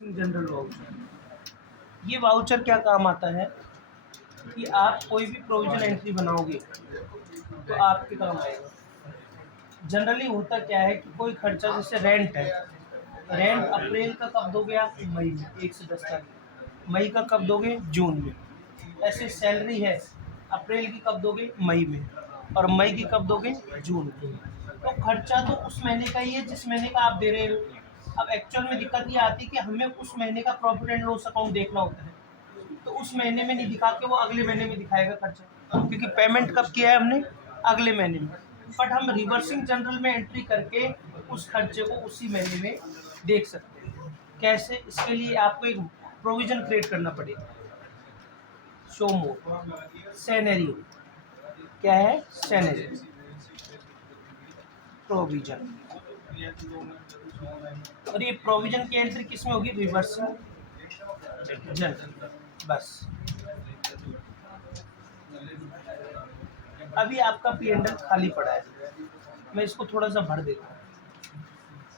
General voucher. ये voucher क्या काम आता है कि आप कोई भी प्रोविजन एंट्री बनाओगे तो आपके काम आएगा। जनरली होता क्या है कि कोई खर्चा जैसे रेंट है, रेंट अप्रैल का कब दोगे आप? मई में, 1 से 10 तारीख। मई का कब दोगे? जून में। ऐसे सैलरी है, अप्रैल की कब दोगे? मई में। और मई की कब दोगे? जून में। तो खर्चा तो उस महीने का ही है जिस महीने का आप दे रहे हो। अब एक्चुअल में दिक्कत ये आती है कि हमें उस महीने का प्रॉफिट एंड लॉस अकाउंट देखना होता है, तो उस महीने में नहीं दिखा के वो अगले महीने में दिखाएगा खर्चा, क्योंकि पेमेंट कब किया है हमने? अगले महीने में। बट हम रिवर्सिंग जनरल में एंट्री करके उस खर्चे को उसी महीने में देख सकते हैं। कैसे? इसके लिए आपको एक प्रोविजन क्रिएट करना पड़ेगा। शो मोड सेनेरियो क्या है? Scenario provision. और ये प्रोविजन की एंट्री किसमें होगी? Reversing general. बस अभी आपका P&L खाली पड़ा है, मैं इसको थोड़ा सा भर देता हूँ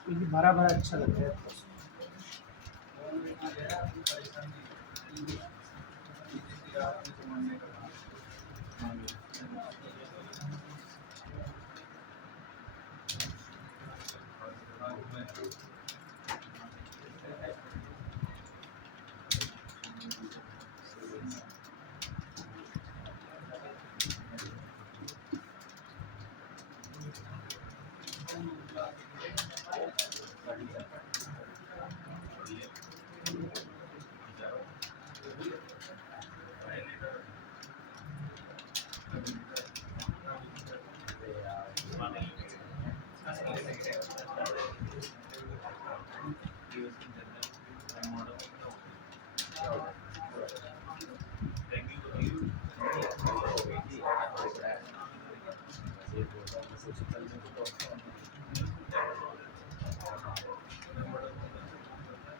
क्योंकि भरा भरा अच्छा लग रहा है।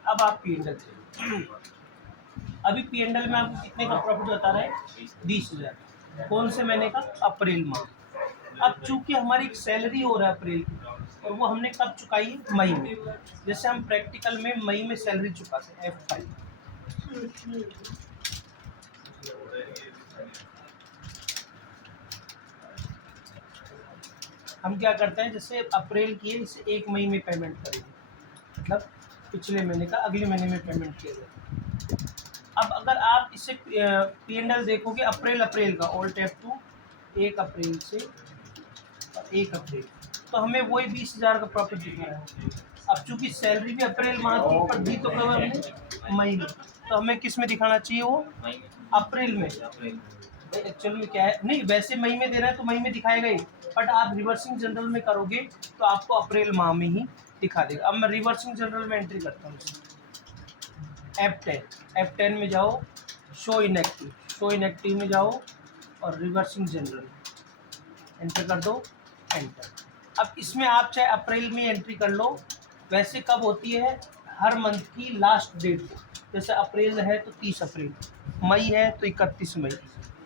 अब आप P&L अभी P&L में आपको कितने का प्रॉफिट बता रहा है? 20,000। कौन से महीने का? अप्रैल माह। अब चूंकि हमारी एक सैलरी हो रहा है अप्रैल की, और वो हमने कब चुकाई है? मई में। जैसे हम प्रैक्टिकल में मई में सैलरी चुकाते हैं F5। हम क्या करते हैं, जैसे अप्रैल की है, इसे 1 मई में पेमेंट करेंगे, मतलब पिछले महीने का अगले महीने में पेमेंट किया जाएगा। अब अगर आप इसे P&L देखोगे अप्रैल का, ऑल्ट F2, 1 अप्रैल से 1 अप्रैल, तो हमें वही 20,000 का प्रॉफिट दिख रहा है। अब चूंकि सैलरी भी अप्रैल माह की, पर दी तो कब हमने? मई में। तो हमें किस में दिखाना चाहिए? वो अप्रैल में। एक्चुअल में क्या है, नहीं वैसे मई में दे रहा है तो मई में दिखाएगा ही, बट आप रिवर्सिंग जनरल में करोगे तो आपको अप्रैल माह में ही दिखा देगा। अब मैं रिवर्सिंग जनरल में एंट्री करता हूँ। F10 में जाओ, शो इनएक्टिव में जाओ और रिवर्सिंग जनरल एंटर कर दो, एंटर। अब इसमें आप चाहे अप्रैल में एंट्री कर लो, वैसे कब होती है? हर मंथ की लास्ट डेट को। जैसे अप्रैल है तो 30 अप्रैल, मई है तो 31 मई।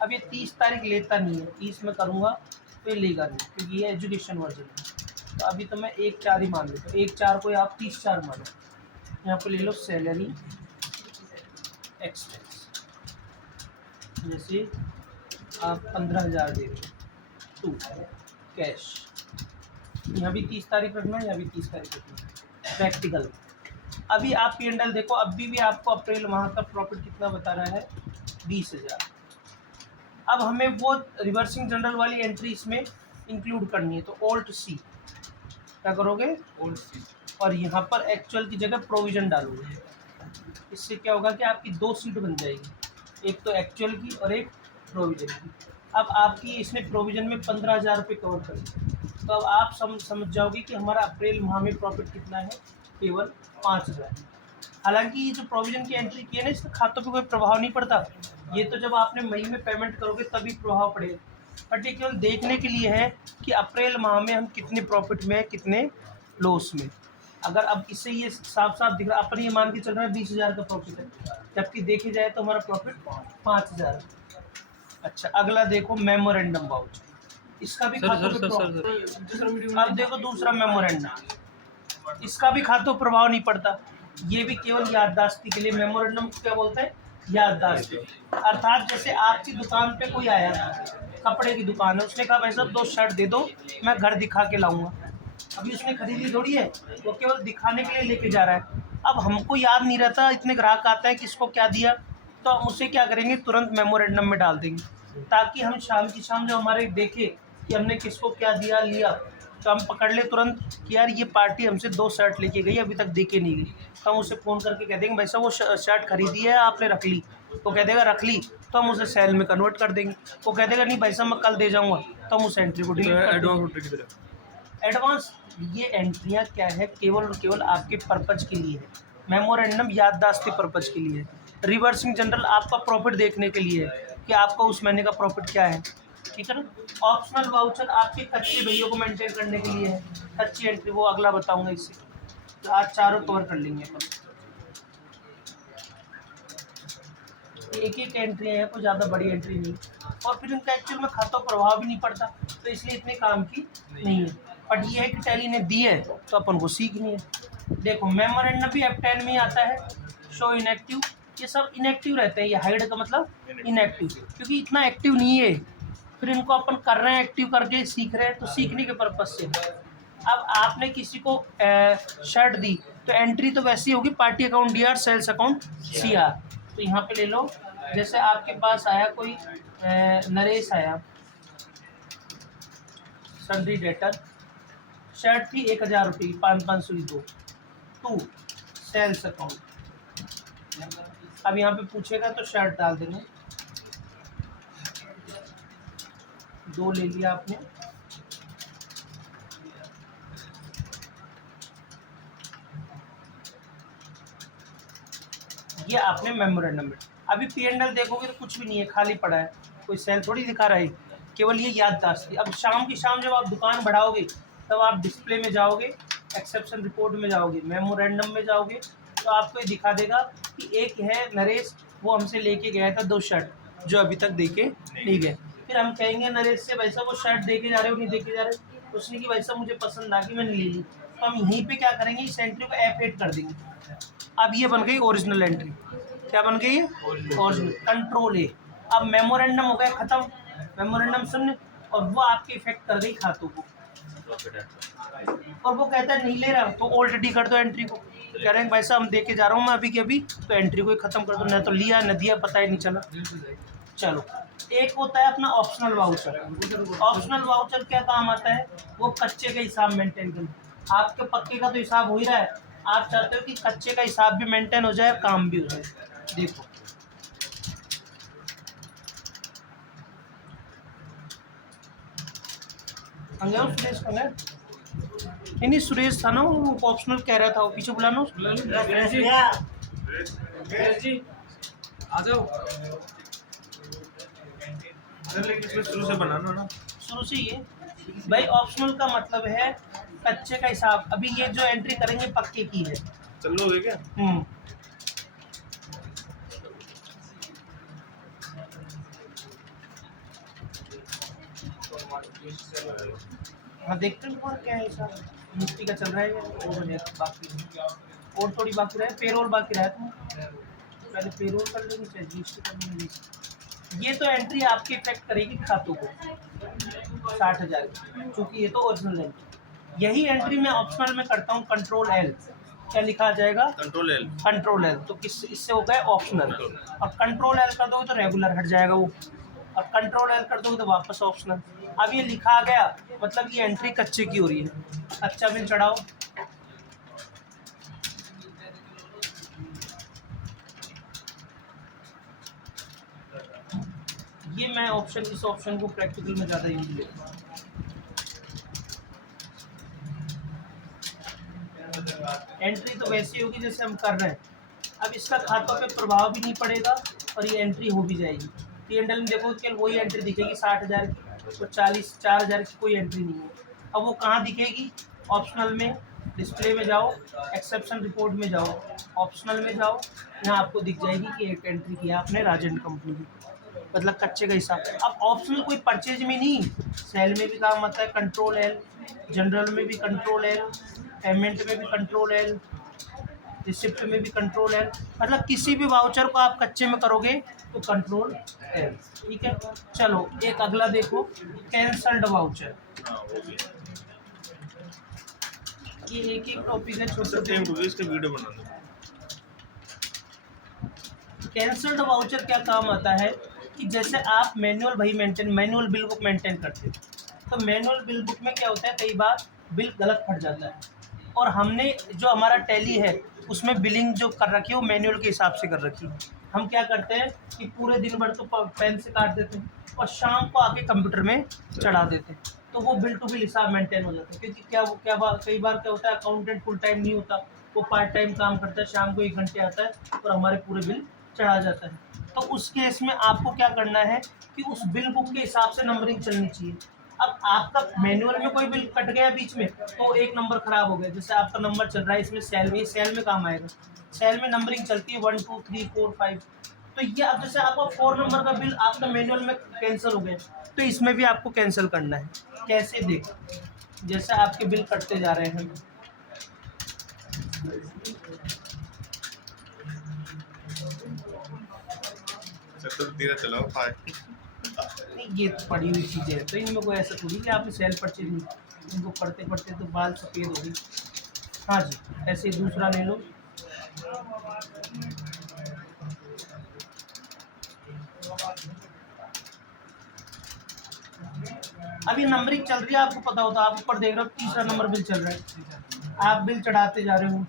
अब ये 30 तारीख लेता नहीं है, 30 में करूँगा तो ये लेगा नहीं, क्योंकि ये एजुकेशन वर्जन है। तो अभी तो मैं 1/4 ही मान लेता हूँ, 1/4 को आप 30/4 मानो। यहाँ पर ले लो सैलरी एक्सपेंस, जैसे आप 15,000 दे रहे हो, 2 कैश। यहाँ भी 30 तारीख रखना है, यहाँ भी 30 तारीख रखना है प्रैक्टिकल। अभी आप P&L देखो, अभी भी आपको अप्रैल माह का प्रॉफिट कितना बता रहा है? 20,000। अब हमें वो रिवर्सिंग जनरल वाली एंट्री इसमें इंक्लूड करनी है, तो ऑल्ट C क्या करोगे? ऑल्ट C, और यहाँ पर एक्चुअल की जगह प्रोविजन डालोगे। इससे क्या होगा कि आपकी 2 सीट बन जाएगी, एक तो एक्चुअल की और एक प्रोविजन की। अब आपकी इसमें प्रोविजन में 15,000 रुपये कवर करेंगे, तो अब आप समझ जाओगे कि हमारा अप्रैल माह में प्रॉफिट कितना है? केवल 5,000। हालांकि ये जो प्रोविजन की एंट्री की है ना, इससे खातों पे कोई प्रभाव नहीं पड़ता। ये तो जब आपने मई में पेमेंट करोगे तभी प्रभाव पड़ेगा, बट ये केवल देखने के लिए है कि अप्रैल माह में हम कितने प्रॉफिट में है, कितने लॉस में। अगर अब इससे ये साफ साफ दिख रहा है, अपन ये मान के चल रहा है 20,000 का प्रॉफिट है, जबकि देखे जाए तो हमारा प्रॉफिट 5,000। अच्छा, अगला देखो मेमोरेंडम वाउचर, इसका भी खातों पे अब देखो दूसरा मेमोरेंडम, इसका भी खातों प्रभाव नहीं पड़ता। ये भी केवल याददाश्ती के लिए, मेमोरेंडम को क्या बोलते हैं, याददाश्ती। अर्थात जैसे आपकी दुकान पे कोई आया, कपड़े की दुकान है, उसने कहा भाई साहब 2 शर्ट दे दो, मैं घर दिखा के लाऊंगा। अभी उसने खरीदी थोड़ी है, वो केवल दिखाने के लिए लेके जा रहा है। अब हमको याद नहीं रहता, इतने ग्राहक आते हैं किसको क्या दिया, तो हम उससे क्या करेंगे, तुरंत मेमोरेंडम में डाल देंगे, ताकि हम शाम की शाम जब हमारे देखे कि हमने किसको क्या दिया लिया, तो हम पकड़ ले तुरंत कि यार ये पार्टी हमसे 2 शर्ट लेके गई, अभी तक दे के नहीं गई। तो हम उसे फ़ोन करके कह देंगे भाई साहब वो शर्ट खरीदी है आपने, रख ली? तो कह देगा रख ली, तो हम उसे सेल में कन्वर्ट कर देंगे। वो कह देगा नहीं भाई साहब मैं कल दे जाऊँगा, तो हम उस एंट्री को डिलीट कर देंगे। एडवांस, ये एंट्रियाँ क्या है, केवल और केवल आपके पर्पज़ के लिए है। मेमोरेंडम याददाश्ती पर्पज़ के लिए है। रिवर्सिंग जनरल आपका प्रॉफिट देखने के लिए है कि आपका उस महीने का प्रॉफिट क्या है, ठीक है ना। ऑप्शनल वाउचर आपके कच्चे भैयों को मेंटेन करने के लिए है। कच्ची एंट्री वो अगला बताऊंगा इससे, तो आज चारों कवर कर लेंगे अपन। एक एक एंट्री है, कोई ज़्यादा बड़ी एंट्री नहीं, और फिर इनका एक्चुअल में खाता प्रभाव भी नहीं पड़ता, तो इसलिए इतने काम की नहीं है। बट ये है कि टैली ने दी है तो अपन को सीखनी है। देखो मेमोरेंडम भी F10 में ही आता है। शो इनएक्टिव, ये सब इनएक्टिव रहते हैं, ये हाइड का मतलब इनएक्टिव, क्योंकि इतना एक्टिव नहीं है। फिर इनको अपन कर रहे हैं, एक्टिव करके सीख रहे हैं, तो सीखने के पर्पज से। अब आपने किसी को शर्ट दी, तो एंट्री तो वैसी होगी, party account DR, sales account CR। तो यहाँ पे ले लो, जैसे आपके पास आया कोई नरेश आया, सन्ड्री डेटर, शर्ट थी 1000 रुपये की, 500 की 2 सेल्स अकाउंट। अब यहाँ पे पूछेगा तो शर्ट डाल देंगे, 2 ले लिया आपने। ये आपने मेमोरेंडम में। अभी P&L देखोगे तो कुछ भी नहीं है, खाली पड़ा है, कोई सेल थोड़ी दिखा रहा है, केवल ये याददाश्त। अब शाम की शाम जब आप दुकान बढ़ाओगे, तब आप डिस्प्ले में जाओगे, एक्सेप्शन रिपोर्ट में जाओगे, मेमोरेंडम में जाओगे, तो आपको ये दिखा देगा कि एक है नरेश, वो हमसे लेके गया था 2 शर्ट, जो अभी तक दे के नहीं गए। फिर हम कहेंगे नरेश से भाई साहब वो शर्ट दे के जा रहे हो नहीं दे के जा रहे, उसने की भाई साहब मुझे पसंद आ गई मैंने ले ली, तो हम यहीं पे क्या करेंगे, इस एंट्री को F8 कर देंगे। अब ये बन गई ओरिजिनल एंट्री। क्या बन गई है, ओरिजिनल। Control A। अब मेमोरेंडम हो गया खत्म, मेमोरेंडम सुन, और वो आपके इफेक्ट कर गई खातों को, और वो कहता है नहीं ले रहा, तो ऑलरेडी कर दो एंट्री को। कह रहे हैं भाई साहब हम दे के जा रहा हूँ मैं अभी के अभी, तो एंट्री को ही खत्म कर दो, न तो लिया न दिया, पता ही नहीं चला। चलो, एक होता है अपना ऑप्शनल वाउचर। ऑप्शनल वाउचर क्या काम आता है, वो कच्चे का हिसाब मेंटेन करना। आपके पक्के का तो हिसाब हो ही रहा है, आप चाहते हो कि कच्चे का हिसाब भी मेंटेन हो जाए, काम भी हो जाए। देखो सुरेश का है, नहीं सुरेश था ना, वो ऑप्शनल कह रहा था, वो पीछे बुलाना जी आ जाओ। लेकिन शुरू से बनाना ना, शुरू से ये भाई ऑप्शनल का मतलब है कच्चे का हिसाब। अभी ये जो एंट्री करेंगे पक्के की है। चल लोगे क्या? हाँ देखते हैं और क्या है हिसाब, निफ्टी का चल रहा है और बाकी और थोड़ी बाकी रहे, पेरोल बाकी रहा है, तो पहले पेरोल कर लेंगे, चाहे जीएसटी कर लेंगे। ये तो एंट्री आपकी इफेक्ट करेगी खातों को 60,000 की, क्योंकि ये तो ओरिजिनल एंट्री। यही एंट्री मैं ऑप्शनल में करता हूँ, कंट्रोल L। क्या लिखा आ जाएगा, कंट्रोल L। तो किस इससे हो गए ऑप्शनल, और कंट्रोल L कर दोगे तो रेगुलर हट जाएगा वो, और कंट्रोल L कर दोगे तो वापस ऑप्शनल। अब ये लिखा आ गया, मतलब ये एंट्री कच्चे की हो रही है। कच्चा बिल चढ़ाओ, ये मैं ऑप्शन, इस ऑप्शन को प्रैक्टिकल में ज़्यादा यूज लेता हूँ। एंट्री तो वैसी होगी जैसे हम कर रहे हैं, अब इसका खातों पे प्रभाव भी नहीं पड़ेगा और ये एंट्री हो भी जाएगी। P&L में देखो केवल वही एंट्री दिखेगी 60,000 की, तो 4,000 की कोई एंट्री नहीं है। अब वो कहाँ दिखेगी, ऑप्शनल में, डिस्प्ले में जाओ, एक्सेप्शन रिपोर्ट में जाओ, ऑप्शनल में जाओ, यहाँ आपको दिख जाएगी कि एक एंट्री किया आपने राजेंट कंपनी की, मतलब कच्चे का हिसाब। अब ऑप्शनल कोई परचेज में नहीं, सेल में भी काम आता है कंट्रोल L, जनरल में भी कंट्रोल L, पेमेंट में भी कंट्रोल L, रिसिप्ट में भी कंट्रोल एल, मतलब किसी भी वाउचर को आप कच्चे में करोगे तो कंट्रोल एल। ठीक है, चलो एक अगला देखो, कैंसल्ड वाउचर। हाँ वो भी ये एक एक टॉपिक है छोटे सर, सेम टू इसके वीडियो बना दो। कैंसल्ड वाउचर क्या काम आता है कि जैसे आप मैनुअल बिल बुक मेंटेन करते हो, तो मैनुअल बिल बुक में क्या होता है, कई बार बिल गलत फट जाता है, और हमने जो हमारा टैली है उसमें बिलिंग जो कर रखी है वो मैनुअल के हिसाब से कर रखी है। हम क्या करते हैं कि पूरे दिन भर तो पेन से काट देते हैं और शाम को आके कंप्यूटर में चढ़ा देते हैं, तो वो बिल टू बिल हिसाब मेंटेन हो जाता है। क्योंकि कई बार क्या होता है, अकाउंटेंट फुल टाइम नहीं होता, वो पार्ट टाइम काम करता है, शाम को 1 घंटे आता है और हमारे पूरे बिल चढ़ा जाता है। तो उस केस में आपको क्या करना है कि उस बिल बुक के हिसाब से नंबरिंग चलनी चाहिए। अब आपका मैनुअल में कोई बिल कट गया बीच में तो एक नंबर खराब हो गया, जैसे आपका नंबर चल रहा है इसमें सेल में काम आएगा, सेल में नंबरिंग चलती है 1 2 3 4 5, तो ये अब जैसे आपका 4 नंबर का बिल आपका मैनुअल में कैंसिल हो गया, तो इसमें भी आपको कैंसिल करना है। कैसे देखो, जैसे आपके बिल कटते जा रहे हैं, सर धीरे चलाओ फाइल। नहीं ये तो पड़ी हुई चीज़ें हैं, तो इनमें कोई ऐसा थोड़ी कि आपने सेल परचेज नहीं, इनको पढ़ते पढ़ते तो बाल सफ़ेद हो गई। हाँ जी, ऐसे दूसरा ले लो, अभी नंबरिंग चल रही है, आपको पता होता, आप ऊपर देख रहे हो तीसरा नंबर बिल चल रहा है, आप बिल चढ़ाते जा रहे हो,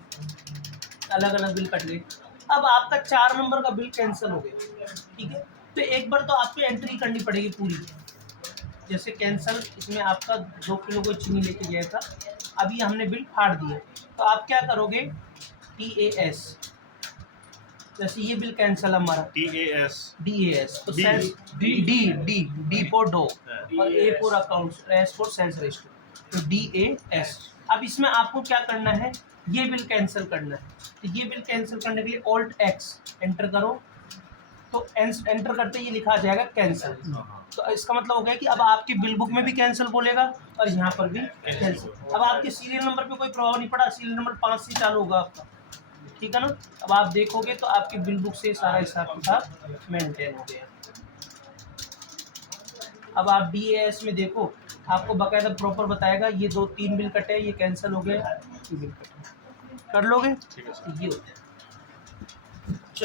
अलग अलग बिल कट गए, अब आपका 4 नंबर का बिल कैंसिल हो गया। ठीक है, तो एक बार तो आपको एंट्री करनी पड़ेगी पूरी, जैसे कैंसल, इसमें आपका 2 किलो कोई चीनी लेके गया था, अभी हमने बिल फाड़ दिया, तो आप क्या करोगे, TAS, जैसे ये बिल कैंसल हमारा DAS, तो सेल्स D फॉर डो और A for accounts, S for sales ratio, तो DAS। अब इसमें आपको क्या करना है, ये बिल कैंसिल करना है, तो ये बिल कैंसिल करने के लिए Alt X एंटर करो, तो एंटर करते ये लिखा आ जाएगा कैंसिल। तो इसका मतलब हो गया कि अब आपकी बिल बुक में भी कैंसिल बोलेगा और यहाँ पर भी कैंसिल। अब आपके सीरियल नंबर पे कोई प्रभाव नहीं पड़ा, सीरियल नंबर 5 से चालू होगा आपका, ठीक है ना। अब आप देखोगे तो आपकी बिल बुक से सारा हिसाब किताब मेंटेन हो गया। अब आप DAS में देखो, आपको बाकायदा प्रॉपर बताएगा ये 2-3 बिल कटे, ये कैंसिल हो गए, ये बिल कटे, कर लोगे, ठीक है सर। ये होता है।